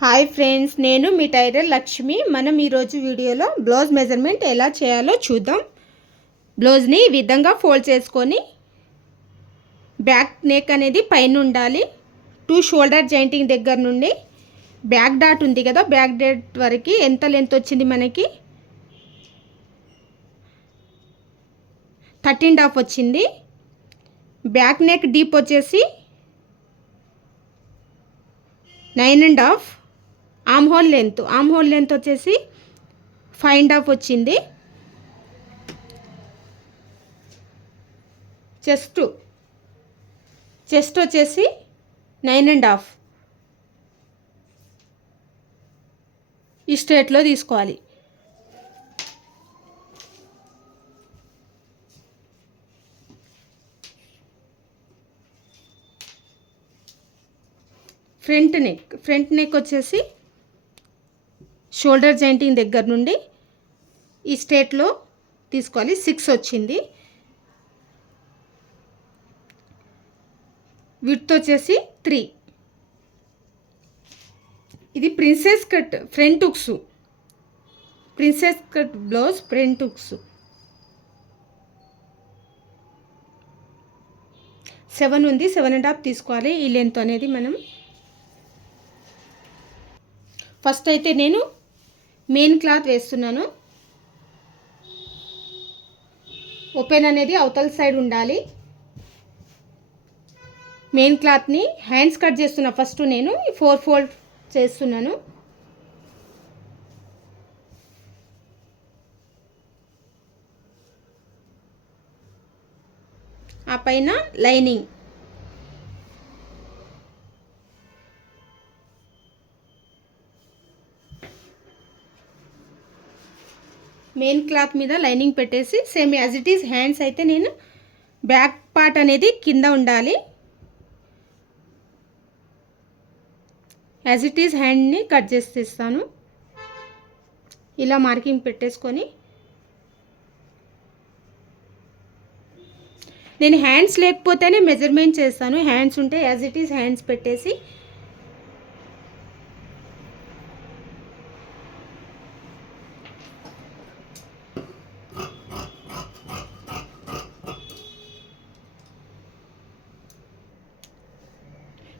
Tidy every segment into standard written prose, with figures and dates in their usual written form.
Hi friends, నేను మీ టైలర్ లక్ష్మి. మనం ఈరోజు వీడియోలో బ్లౌజ్ మెజర్మెంట్ ఎలా చేయాలో చూద్దాం. బ్లౌజ్ని ఈ విధంగా ఫోల్డ్ చేసుకొని బ్యాక్ నెక్ అనేది పైన ఉండాలి. షోల్డర్ జాయింటింగ్ దగ్గర నుండి బ్యాక్ డాట్ ఉంది కదా, బ్యాక్ డాట్ వరకు ఎంత లెంత్ వచ్చింది మనకి 13.5 వచ్చింది. బ్యాక్ నెక్ డీప్ వచ్చేసి 9.5. ఆమ్ హోల్ లెంత్ వచ్చేసి 5.5 వచ్చింది. చెస్ట్ వచ్చేసి 9.5. ఈ స్ట్రేట్లో తీసుకోవాలి. ఫ్రంట్ నెక్ వచ్చేసి షోల్డర్ జాయింటింగ్ దగ్గర నుండి ఈ స్ట్రేట్లో తీసుకోవాలి. 6 వచ్చింది. విడ్త్ వచ్చేసి 3. ఇది princess cut front hooks, princess cut blouse front hooks. 7 ఉంది, 7.5 తీసుకోవాలి. ఈ లెంత్ అనేది మనం ఫస్ట్ అయితే నేను మెయిన్ క్లాత్ వేస్తున్నాను. ఓపెన్ అనేది అవతల సైడ్ ఉండాలి. మెయిన్ క్లాత్ని హ్యాండ్స్ కట్ చేస్తున్నా. ఫస్ట్ నేను 4 ఫోల్డ్ చేస్తున్నాను. ఆ పైన లైనింగ్, మెయిన్ క్లాత్ మీద లైనింగ్ పెట్టేసి same as it is hands అయితే నేను బ్యాక్ పార్ట్ అనేది కింద ఉండాలి. యాజ్ ఇట్ ఈస్ హ్యాండ్ని కట్ చేసేస్తాను. ఇలా మార్కింగ్ పెట్టేసుకొని నేను హ్యాండ్స్ లేకపోతేనే మెజర్మెంట్ చేస్తాను. హ్యాండ్స్ ఉంటే యాజ్ ఇట్ ఈస్ హ్యాండ్స్ పెట్టేసి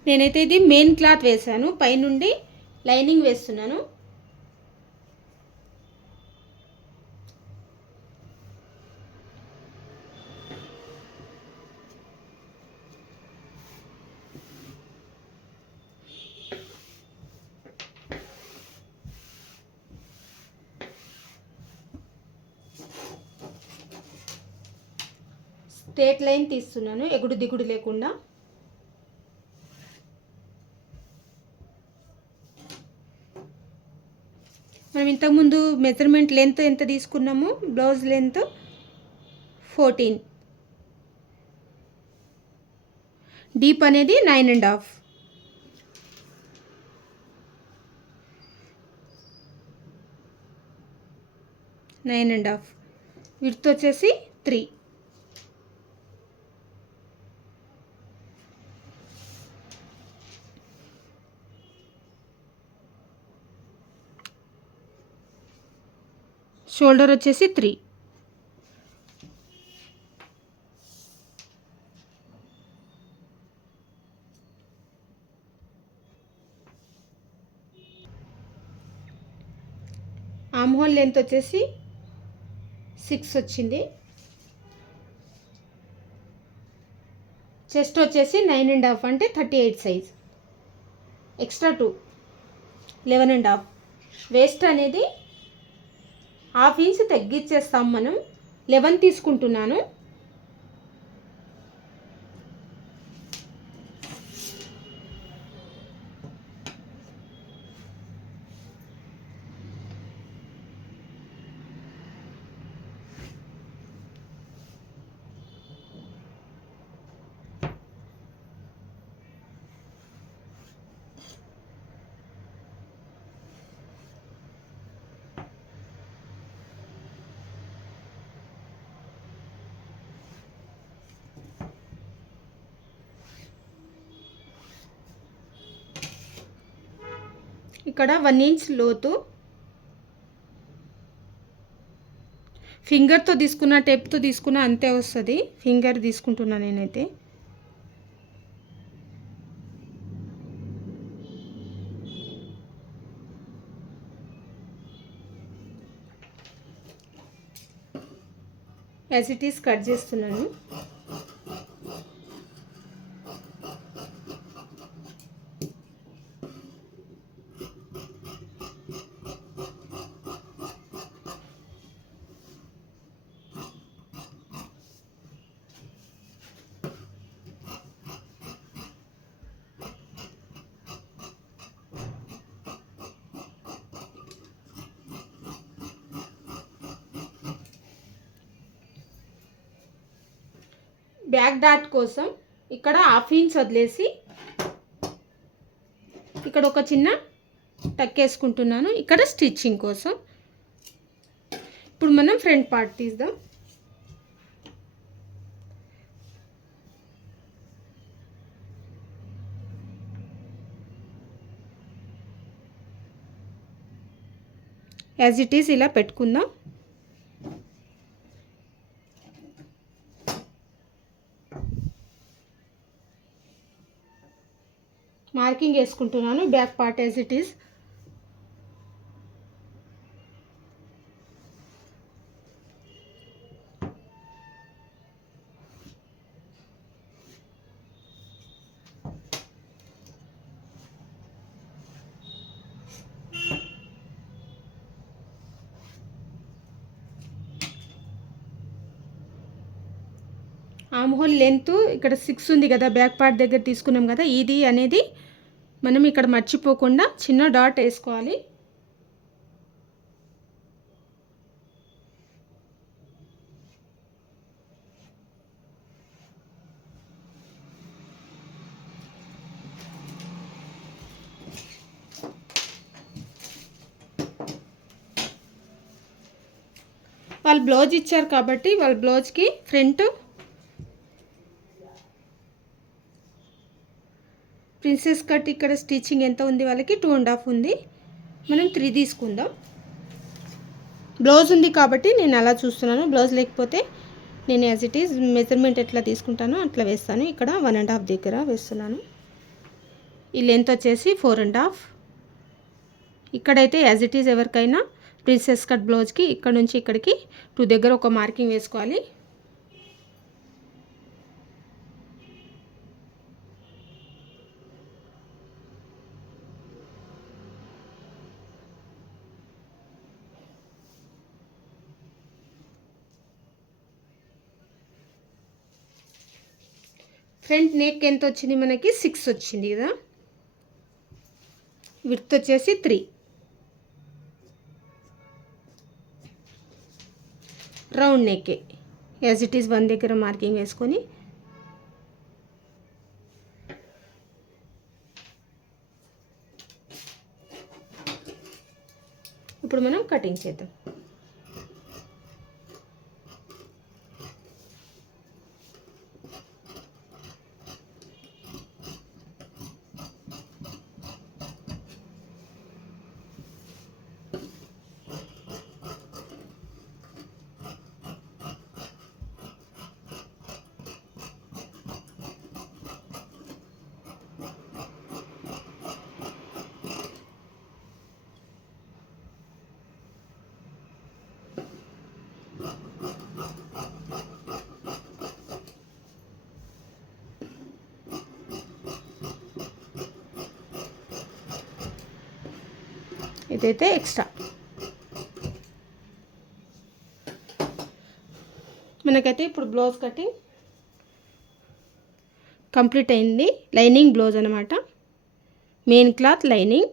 నేనైతే ఇది మెయిన్ క్లాత్ వేసాను. పైనుండి లైనింగ్ వేస్తున్నాను. స్ట్రేట్ లైన్ తీస్తున్నాను, ఎగుడు దిగుడు లేకుండా. మనం ఇంతకుముందు మెజర్మెంట్ లెంత్ ఎంత తీసుకున్నాము, బ్లౌజ్ లెంత్ 14, డీప్ అనేది 9.5. విడ్త్ వచ్చేసి 3. షోల్డర్ వచ్చేసి 3. ఆమ్ హోల్ లెంత్ వచ్చేసి 6 వచ్చింది. చెస్ట్ వచ్చేసి 9.5 అంటే 38 సైజ్. ఎక్స్ట్రా 2 11.5. వేస్ట్ అనేది 1/2 ఇంచ్ తగ్గించేస్తాం మనం. 11 తీసుకుంటున్నాను. ఇక్కడ 1 ఇంచ్ లోతు. ఫింగర్తో తీసుకున్న, టేప్తో తీసుకున్న అంతే వస్తుంది. ఫింగర్ తీసుకుంటున్నా నేనైతే. యాజ్ ఇట్ ఈస్ కట్ చేస్తున్నాను. బ్యాక్ డాట్ కోసం ఇక్కడ 1/2 ఇంచ్ వదిలేసి ఇక్కడ ఒక చిన్న టక్ వేసుకుంటున్నాను, ఇక్కడ స్టిచ్చింగ్ కోసం. ఇప్పుడు మనం ఫ్రంట్ పార్ట్ తీద్దాం. యాజ్ ఇట్ ఈస్ ఇలా పెట్టుకుందాం. మార్కింగ్ వేసుకుంటున్నాను back part as it is. Arm whole length ఇక్కడ 6 ఉంది కదా, బ్యాక్ పార్ట్ దగ్గర తీసుకున్నాం కదా, ఇది అనేది మనం ఇక్కడ మర్చిపోకుండా చిన్న డాట్ వేసుకోవాలి. వాళ్ళు బ్లౌజ్ ఇచ్చారు కాబట్టి వాళ్ళ బ్లౌజ్కి ఫ్రంట్ ప్రిన్సెస్ కట్ ఇక్కడ స్టిచ్చింగ్ ఎంత ఉంది వాళ్ళకి 2.5 ఉంది. మనం 3 తీసుకుందాం. బ్లౌజ్ ఉంది కాబట్టి నేను అలా చూస్తున్నాను. బ్లౌజ్ లేకపోతే నేను యాజ్ ఇట్ ఈజ్ మెజర్మెంట్ ఎట్లా తీసుకుంటానో అట్లా వేస్తాను. ఇక్కడ 1.5 దగ్గర వేస్తున్నాను. ఈ లెంత్ వచ్చేసి 4.5. ఇక్కడైతే యాజ్ ఇట్ ఈజ్ ఎవరికైనా ప్రిన్సెస్ కట్ బ్లౌజ్కి ఇక్కడ నుంచి ఇక్కడికి 2 దగ్గర ఒక మార్కింగ్ వేసుకోవాలి. ఫ్రంట్ నెక్ ఎంత వచ్చింది మనకి 6 వచ్చింది కదా. విడ్త్ వచ్చేసి 3. Round neck as it is 1 దగ్గర మార్కింగ్ వేసుకొని ఇప్పుడు మనం కటింగ్ చేద్దాం. ఇదైతే ఎక్స్ట్రా. మనకైతే ఇప్పుడు బ్లౌజ్ కటింగ్ కంప్లీట్ అయింది. లైనింగ్ బ్లౌజ్ అనమాట. Main cloth lining.